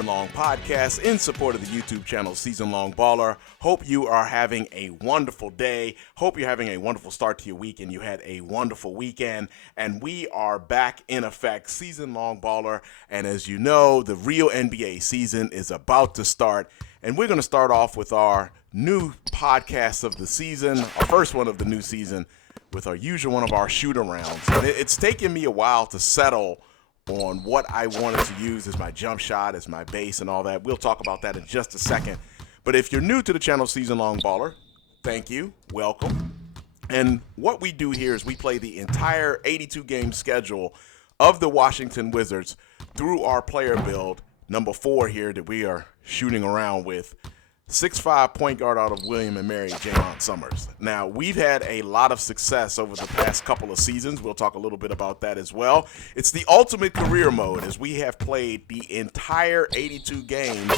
Season Long Podcast in support of the YouTube channel SeasonLongBaller. Hope you are having a wonderful day. Hope you're having a wonderful start to your week and you had a wonderful weekend. And we are back in effect, SeasonLongBaller. And as you know, the real NBA season is about to start. And we're going to start off with our new podcast of the season, our first one of the new season, with our usual one of our Shootarounds. And it's taken me a while to settle on what I wanted to use as my jump shot, as my base, and all that. We'll talk about that in just a second. But if you're new to the channel SeasonLongBaller, thank you, welcome. And what we do here is we play the entire 82-game schedule of the Washington Wizards through our player build, number 4 here that we are shooting around with. 6'5" point guard out of William & Mary, Jaymont Summerz. Now, we've had a lot of success over the past couple of seasons. We'll talk a little bit about that as well. It's the ultimate career mode, as we have played the entire 82 games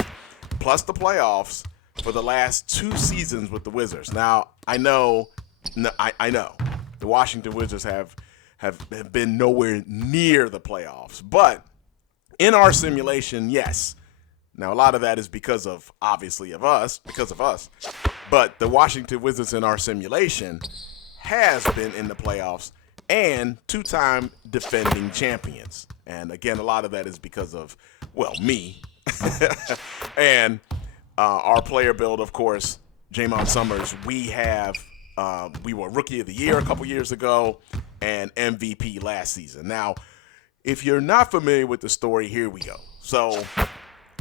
plus the playoffs for the last 2 seasons with the Wizards. Now, I know the Washington Wizards have been nowhere near the playoffs, but in our simulation, yes. Now, a lot of that is because of us, but the Washington Wizards in our simulation has been in the playoffs and 2-time defending champions. And again, a lot of that is because of, well, me and our player build, of course, Jaymont Summerz. We were Rookie of the Year a couple years ago and MVP last season. Now, if you're not familiar with the story, here we go. So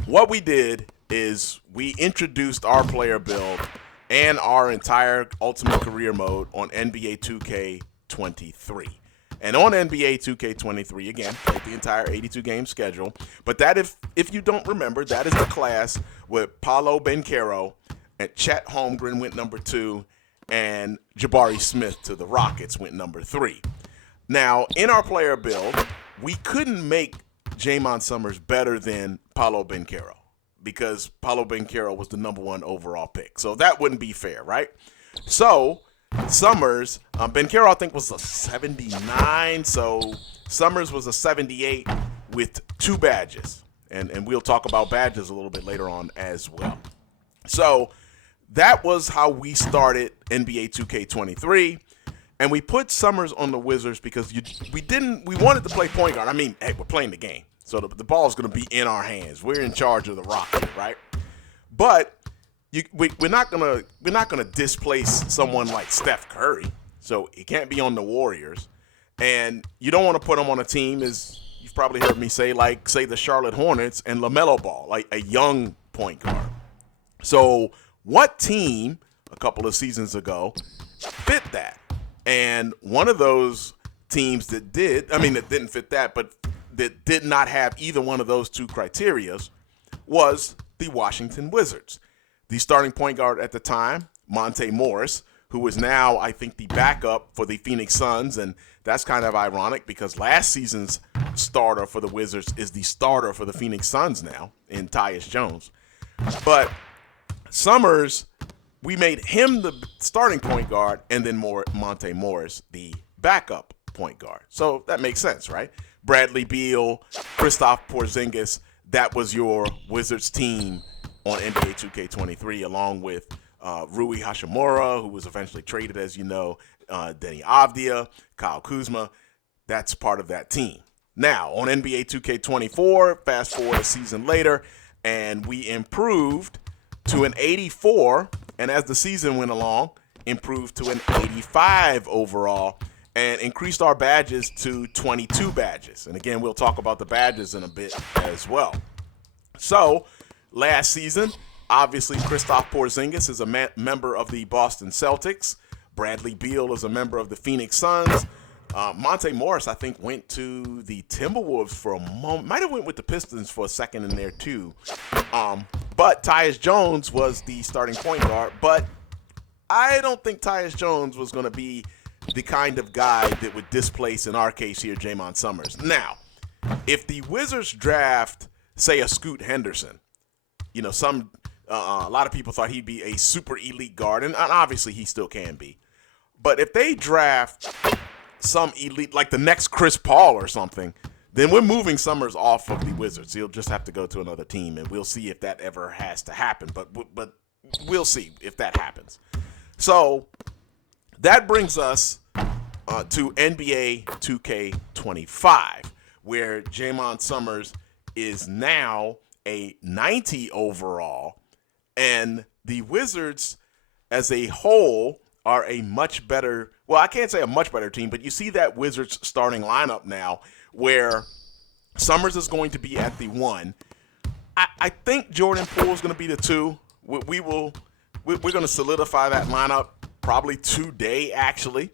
what we did is we introduced our player build and our entire Ultimate Career Mode on NBA 2K23. And on NBA 2K23, again, played the entire 82-game schedule. But that, if you don't remember, that is the class with Paolo Banchero and Chet Holmgren went number 2, and Jabari Smith to the Rockets went number 3. Now, in our player build, we couldn't make Jaymont Summerz better than Paolo Banchero because Paolo Banchero was the number 1 overall pick. So that wouldn't be fair, right? So Summerz, Banchero I think was a 79, so Summerz was a 78 with 2 badges. And we'll talk about badges a little bit later on as well. So that was how we started NBA 2K23. And we put Summerz on the Wizards because we wanted to play point guard. I mean, hey, we're playing the game. So the ball's going to be in our hands. We're in charge of the rock here, right? But we're not gonna displace someone like Steph Curry. So it can't be on the Warriors. And you don't want to put him on a team, as you've probably heard me say, like, say, the Charlotte Hornets and LaMelo Ball, like a young point guard. So what team a couple of seasons ago fit that? And one of those teams that didn't fit that, but that did not have either one of those 2 criterias was the Washington Wizards. The starting point guard at the time, Monte Morris, who is now, I think, the backup for the Phoenix Suns. And that's kind of ironic because last season's starter for the Wizards is the starter for the Phoenix Suns now in Tyus Jones. But Summerz, we made him the starting point guard, and then Monte Morris the backup point guard. So that makes sense, right? Bradley Beal, Kristaps Porzingis, that was your Wizards team on NBA 2K23, along with Rui Hachimura, who was eventually traded, as you know, Denny Avdia, Kyle Kuzma. That's part of that team. Now, on NBA 2K24, fast forward a season later, and we improved to an 84, and as the season went along, improved to an 85 overall, and increased our badges to 22 badges. And again, we'll talk about the badges in a bit as well. So, last season, obviously, Kristaps Porzingis is a member of the Boston Celtics. Bradley Beal is a member of the Phoenix Suns. Monte Morris, I think, went to the Timberwolves for a moment. Might have went with the Pistons for a second in there, too. But Tyus Jones was the starting point guard. But I don't think Tyus Jones was going to be the kind of guy that would displace, in our case here, Jaymont Summerz. Now, if the Wizards draft, say, a Scoot Henderson, you know, a lot of people thought he'd be a super elite guard, and obviously he still can be. But if they draft some elite, like the next Chris Paul or something, then we're moving Summerz off of the Wizards. He'll just have to go to another team, and we'll see if that ever has to happen. But we'll see if that happens. So that brings us to NBA 2K25, where Jaymont Summerz is now a 90 overall, and the Wizards as a whole are a much better, well, I can't say a much better team, but you see that Wizards starting lineup now where Summerz is going to be at the 1. I think Jordan Poole is going to be the 2. We're going to solidify that lineup probably today, actually.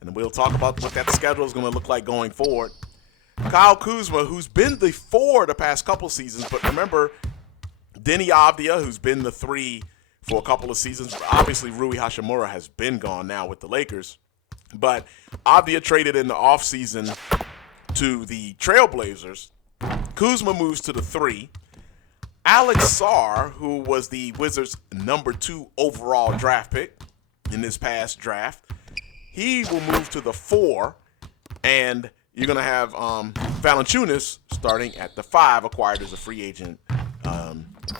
And we'll talk about what that schedule is going to look like going forward. Kyle Kuzma, who's been the 4 the past couple seasons, but remember, Denny Avdia, who's been the 3 for a couple of seasons. Obviously, Rui Hachimura has been gone now with the Lakers. But Avdia traded in the offseason to the Trailblazers. Kuzma moves to the 3. Alex Sarr, who was the Wizards' number 2 overall draft pick in this past draft, he will move to the 4. And you're going to have Valanciunas starting at the 5, acquired as a free agent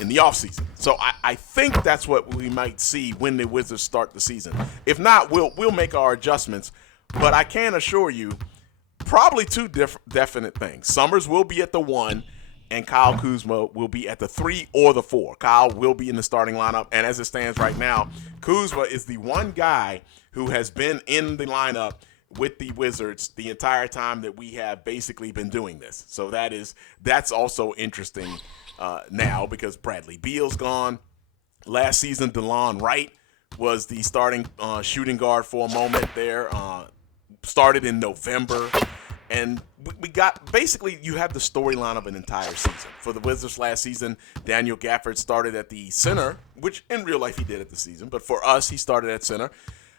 in the offseason. So I think that's what we might see when the Wizards start the season. If not, we'll make our adjustments. But I can assure you, probably 2 definite things. Summerz will be at the 1, and Kyle Kuzma will be at the 3 or the 4. Kyle will be in the starting lineup, and as it stands right now, Kuzma is the one guy who has been in the lineup with the Wizards the entire time that we have basically been doing this. So that's also interesting now because Bradley Beal's gone. Last season, DeLon Wright was the starting shooting guard for a moment there. Started in November. And we got, basically, you have the storyline of an entire season. For the Wizards last season, Daniel Gafford started at the center, which in real life he did at the season. But for us, he started at center.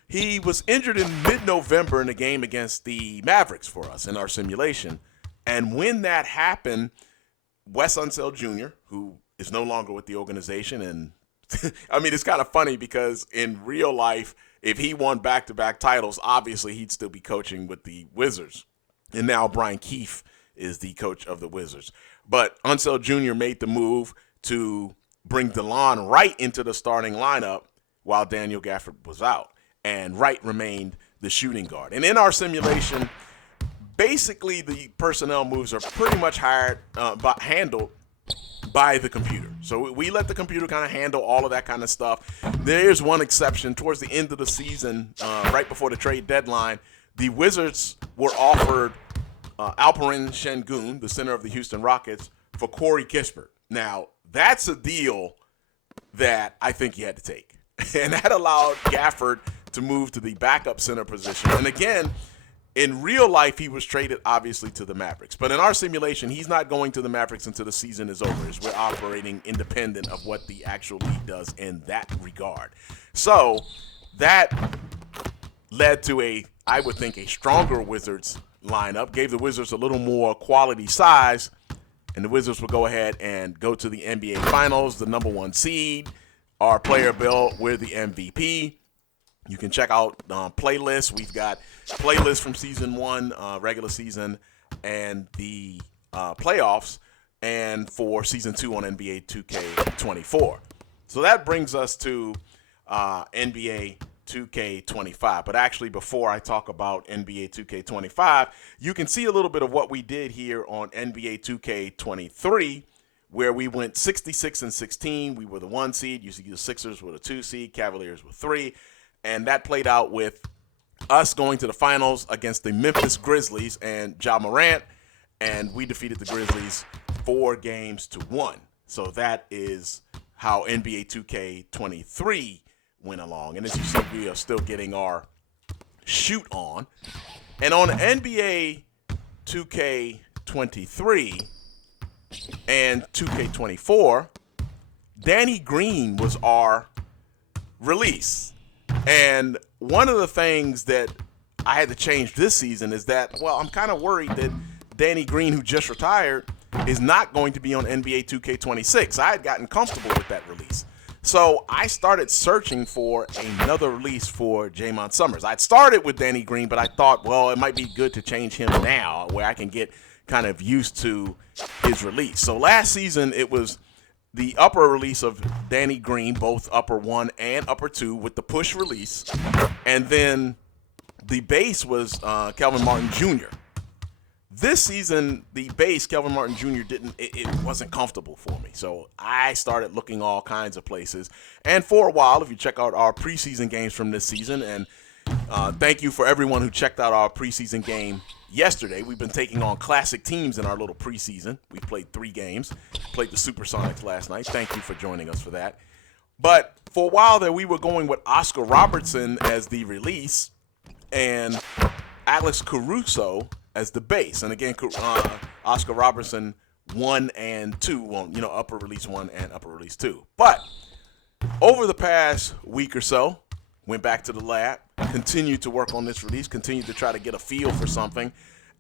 He was injured in mid-November in a game against the Mavericks for us in our simulation. And when that happened, Wes Unseld Jr., who is no longer with the organization, and I mean, it's kind of funny because in real life, if he won back-to-back titles, obviously he'd still be coaching with the Wizards. And now Brian Keefe is the coach of the Wizards. But Unseld Jr. made the move to bring DeLon Wright into the starting lineup while Daniel Gafford was out. And Wright remained the shooting guard. And in our simulation, basically the personnel moves are pretty much handled by the computer. So we let the computer kind of handle all of that kind of stuff. There's one exception. Towards the end of the season, right before the trade deadline, the Wizards were offered Alperen Şengün, the center of the Houston Rockets, for Corey Kispert. Now, that's a deal that I think he had to take. And that allowed Gafford to move to the backup center position. And again, in real life, he was traded, obviously, to the Mavericks. But in our simulation, he's not going to the Mavericks until the season is over, as we're operating independent of what the actual league does in that regard. So that led to I would think, a stronger Wizards lineup, gave the Wizards a little more quality size, and the Wizards will go ahead and go to the NBA Finals, the number 1 seed. Our player bill, we're the MVP. You can check out playlists. We've got playlists from season 1, regular season, and the playoffs, and for season 2 on NBA 2K24. So that brings us to NBA 2K25. But actually, before I talk about NBA 2K25, you can see a little bit of what we did here on NBA 2K23, where we went 66-16. We were the 1 seed. You see the Sixers were the 2 seed. Cavaliers were 3. And that played out with us going to the finals against the Memphis Grizzlies and Ja Morant. And we defeated the Grizzlies 4-1. So that is how NBA 2K23 went along. And as you see, we are still getting our shoot on. And on NBA 2K23 and 2K24, Danny Green was our release. And one of the things that I had to change this season is that, well, I'm kind of worried that Danny Green, who just retired, is not going to be on NBA 2K26. I had gotten comfortable with that release. So I started searching for another release for Jaymont Summerz. I'd started with Danny Green, but I thought, well, it might be good to change him now where I can get kind of used to his release. So last season, it was the upper release of Danny Green, both upper 1 and upper 2 with the push release. And then the base was Kelvin Martin Jr. This season, the base, Kelvin Martin Jr., it wasn't comfortable for me. So I started looking all kinds of places. And for a while, if you check out our preseason games from this season, and thank you for everyone who checked out our preseason game yesterday. We've been taking on classic teams in our little preseason. We played 3 games. Played the Supersonics last night. Thank you for joining us for that. But for a while there, we were going with Oscar Robertson as the release and Alex Caruso as the base. And again, Oscar Robertson 1 and 2, well, upper release 1 and upper release 2. But over the past week or so, went back to the lab, continued to work on this release, continued to try to get a feel for something,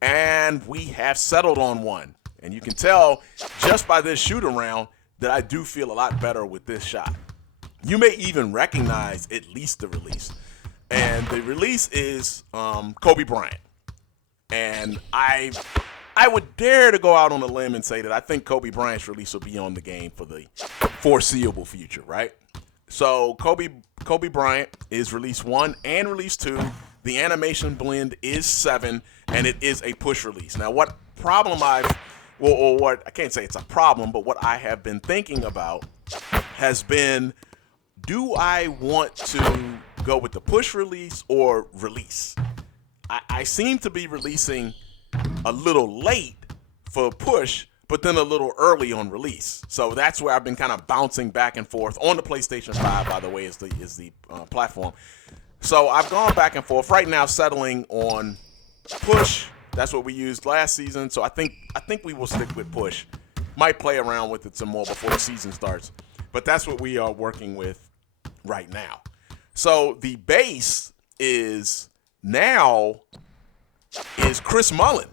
and we have settled on one. And you can tell just by this shoot around that I do feel a lot better with this shot. You may even recognize at least the release. And the release is Kobe Bryant. And I would dare to go out on a limb and say that I think Kobe Bryant's release will be on the game for the foreseeable future, right? So Kobe Bryant is release 1 and release 2. The animation blend is 7, and it is a push release. Now, what problem I can't say it's a problem, but what I have been thinking about has been, do I want to go with the push release or release? I seem to be releasing a little late for push, but then a little early on release. So that's where I've been kind of bouncing back and forth on the PlayStation 5, by the way, is the platform. So I've gone back and forth. Right now, settling on push. That's what we used last season. So I think we will stick with push. Might play around with it some more before the season starts. But that's what we are working with right now. So the base is Chris Mullin.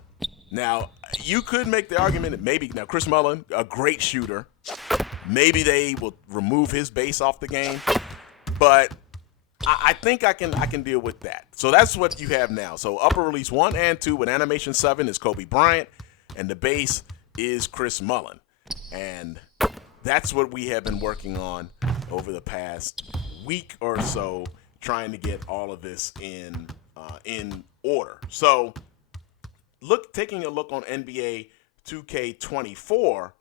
Now, you could make the argument that maybe now Chris Mullin, a great shooter, maybe they will remove his base off the game, but I think I can deal with that. So that's what you have now. So upper release 1 and 2 with animation 7 is Kobe Bryant, and the base is Chris Mullin, and that's what we have been working on over the past week or so, trying to get all of this in order. So taking a look on NBA 2K24,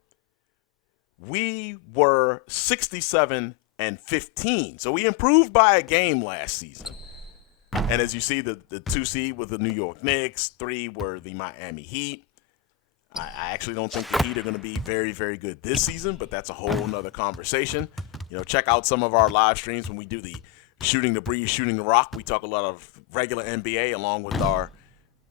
we were 67-15. So we improved by a game last season. And as you see, the 2 seed was the New York Knicks, 3 were the Miami Heat. I actually don't think the Heat are going to be very, very good this season, but that's a whole nother conversation. Check out some of our live streams when we do the Shooting the Breeze, Shooting the Rock. We talk a lot of regular NBA along with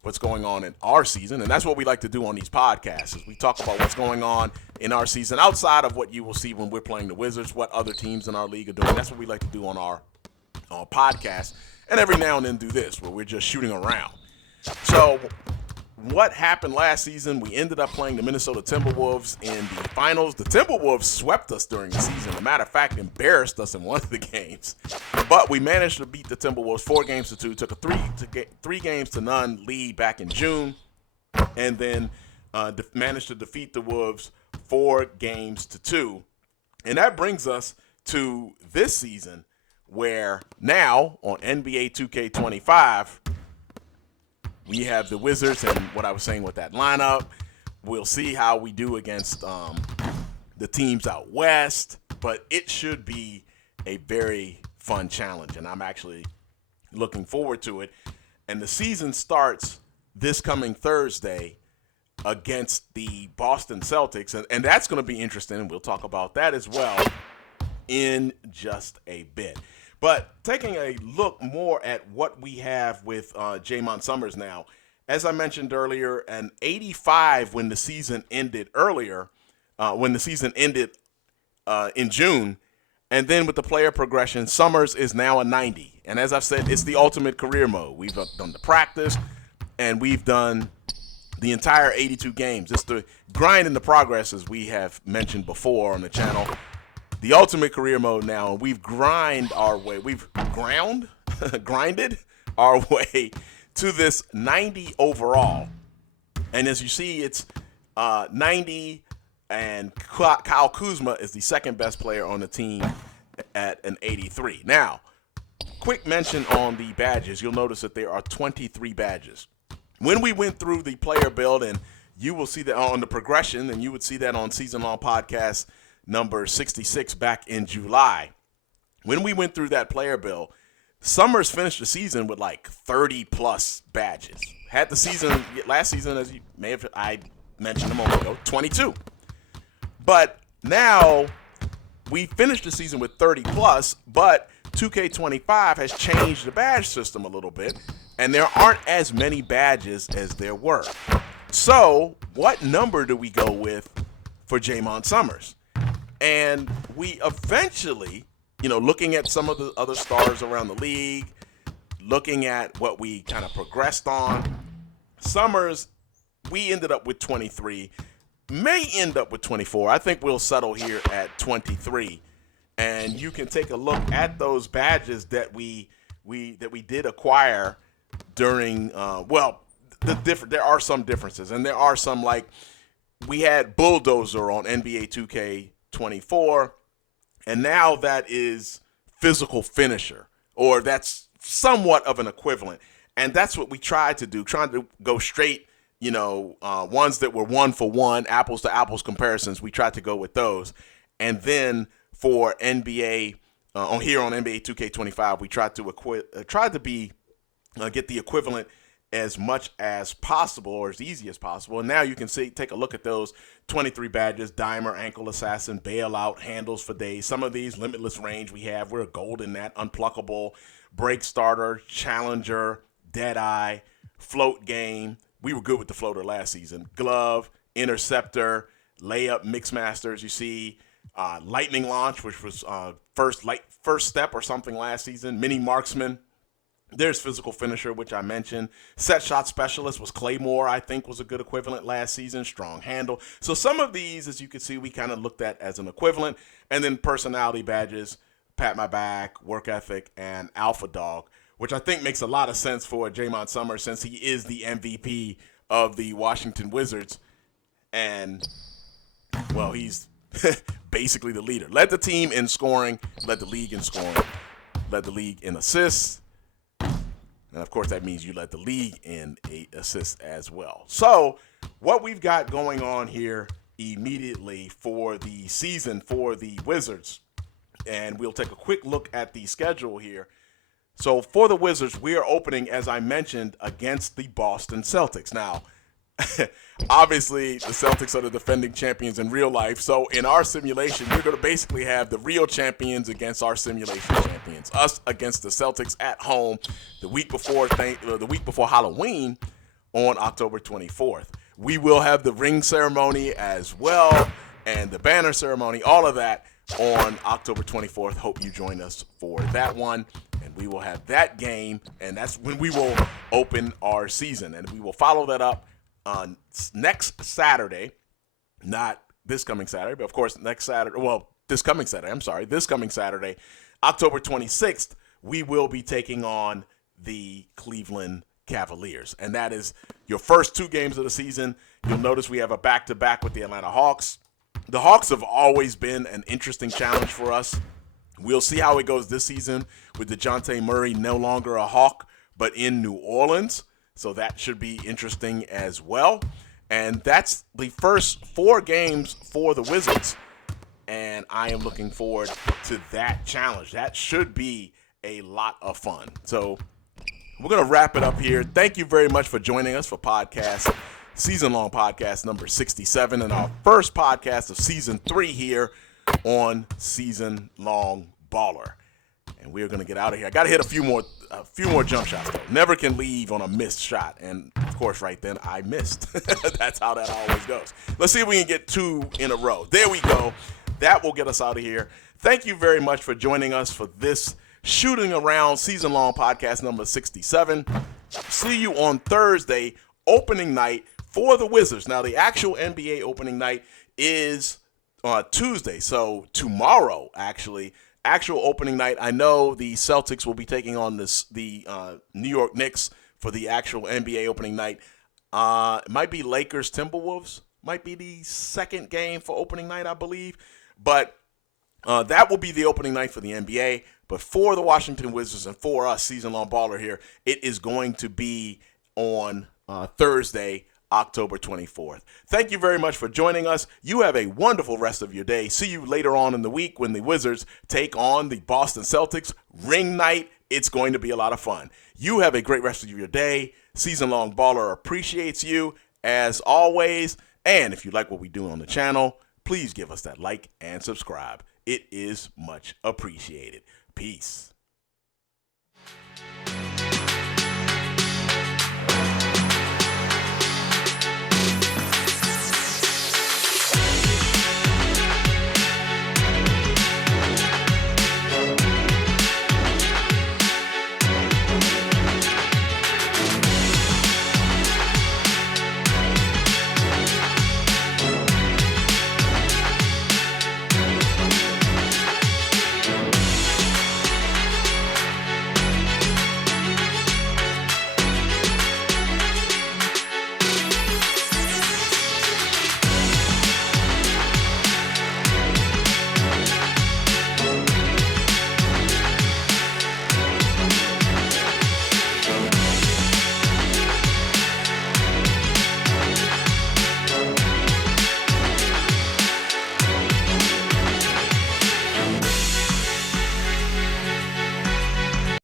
what's going on in our season. And that's what we like to do on these podcasts, is we talk about what's going on in our season outside of what you will see when we're playing the Wizards, what other teams in our league are doing. That's what we like to do on our podcast. And every now and then do this, where we're just shooting around. So what happened last season, we ended up playing the Minnesota Timberwolves in the finals. The Timberwolves swept us during the season. As a matter of fact, embarrassed us in one of the games. But we managed to beat the Timberwolves 4-2, took a 3-0 lead back in June, and then managed to defeat the Wolves 4-2. And that brings us to this season, where now on NBA 2K25, we have the Wizards, and what I was saying with that lineup, we'll see how we do against the teams out west, but it should be a very fun challenge, and I'm actually looking forward to it. And the season starts this coming Thursday against the Boston Celtics, and that's going to be interesting. We'll talk about that as well in just a bit. But taking a look more at what we have with Jaymont Summerz now, as I mentioned earlier, an 85 when the season ended in June, and then with the player progression, Summerz is now a 90. And as I've said, it's the ultimate career mode. We've done the practice, and we've done the entire 82 games. It's the grind and the progress, as we have mentioned before on the channel. The ultimate career mode now, and we've grinded our way to this 90 overall. And as you see, it's 90, and Kyle Kuzma is the second best player on the team at an 83. Now, quick mention on the badges. You'll notice that there are 23 badges. When we went through the player build, and you will see that on the progression, and you would see that on Season Long Podcast number 66 back in July. When we went through that player build, Summerz finished the season with like 30-plus badges. Had the season, last season, as you may have, I mentioned a moment ago, 22. But now we finished the season with 30-plus, but 2K25 has changed the badge system a little bit, and there aren't as many badges as there were. So what number do we go with for Jaymont Summerz? And we eventually, looking at some of the other stars around the league, looking at what we kind of progressed on, Summerz, we ended up with 23, may end up with 24. I think we'll settle here at 23. And you can take a look at those badges that we did acquire during, there are some differences. And there are some, like, we had Bulldozer on NBA 2K24, and now that is Physical Finisher, or that's somewhat of an equivalent. And that's what we tried to do, trying to go straight, ones that were one-for-one, apples-to-apples comparisons. We tried to go with those. And then for NBA, on NBA 2K25, we tried to get the equivalent as much as possible, or as easy as possible. And now you can take a look at those 23 badges: Dimer, Ankle Assassin, Bailout, Handles for Days. Some of these, Limitless Range, we're gold in that, Unpluckable, Break Starter, Challenger, Deadeye, Float Game. We were good with the floater last season. Glove, Interceptor, Layup, Mixmasters. You see Lightning Launch, which was first step or something last season. Mini Marksman. There's Physical Finisher, which I mentioned. Set Shot Specialist was Claymore, I think, was a good equivalent last season. Strong Handle. So some of these, as you can see, we kind of looked at as an equivalent. And then personality badges: Pat My Back, Work Ethic, and Alpha Dog, which I think makes a lot of sense for Jaymont Summerz, since he is the MVP of the Washington Wizards. And, well, he's basically the leader. Led the team in scoring, led the league in scoring, led the league in assists. And, of course, that means you led the league in assists as well. So what we've got going on here immediately for the season for the Wizards, and we'll take a quick look at the schedule here. So for the Wizards, we are opening, as I mentioned, against the Boston Celtics. Now, obviously, the Celtics are the defending champions in real life. So in our simulation, we're going to basically have the real champions against our simulation champions. Us against the Celtics at home the week before Halloween on October 24th. We will have the ring ceremony as well, and the banner ceremony, all of that on October 24th. Hope you join us for that one. And we will have that game, and that's when we will open our season. And we will follow that up on next Saturday, not this coming Saturday, but of course this coming Saturday, October 26th, we will be taking on the Cleveland Cavaliers. And that is your first two games of the season. You'll notice we have a back-to-back with the Atlanta Hawks. The Hawks have always been an interesting challenge for us. We'll see how it goes this season with DeJounte Murray no longer a Hawk, but in New Orleans. So that should be interesting as well. And that's the first 4 games for the Wizards. And I am looking forward to that challenge. That should be a lot of fun. So we're going to wrap it up here. Thank you very much for joining us for Season Long Podcast number 67, and our first podcast of season 3 here on Season Long Baller. And we're going to get out of here. I got to hit a few more jump shots, though. Never can leave on a missed shot. And, of course, right then, I missed. That's how that always goes. Let's see if we can get 2 in a row. There we go. That will get us out of here. Thank you very much for joining us for this Shooting Around Season Long Podcast number 67. See you on Thursday, opening night for the Wizards. Now, the actual NBA opening night is Tuesday. So tomorrow, actual opening night. I know the Celtics will be taking on the New York Knicks for the actual NBA opening night. It might be Lakers Timberwolves. Might be the second game for opening night, I believe. But that will be the opening night for the NBA. But for the Washington Wizards and for us, Season Long Baller here, it is going to be on Thursday, October 24th. Thank you very much for joining us. You have a wonderful rest of your day. See you later on in the week when the Wizards take on the Boston Celtics. Ring night. It's going to be a lot of fun. You have a great rest of your day. Season Long Baller appreciates you as always. And if you like what we do on the channel, please give us that like and subscribe. It is much appreciated. Peace.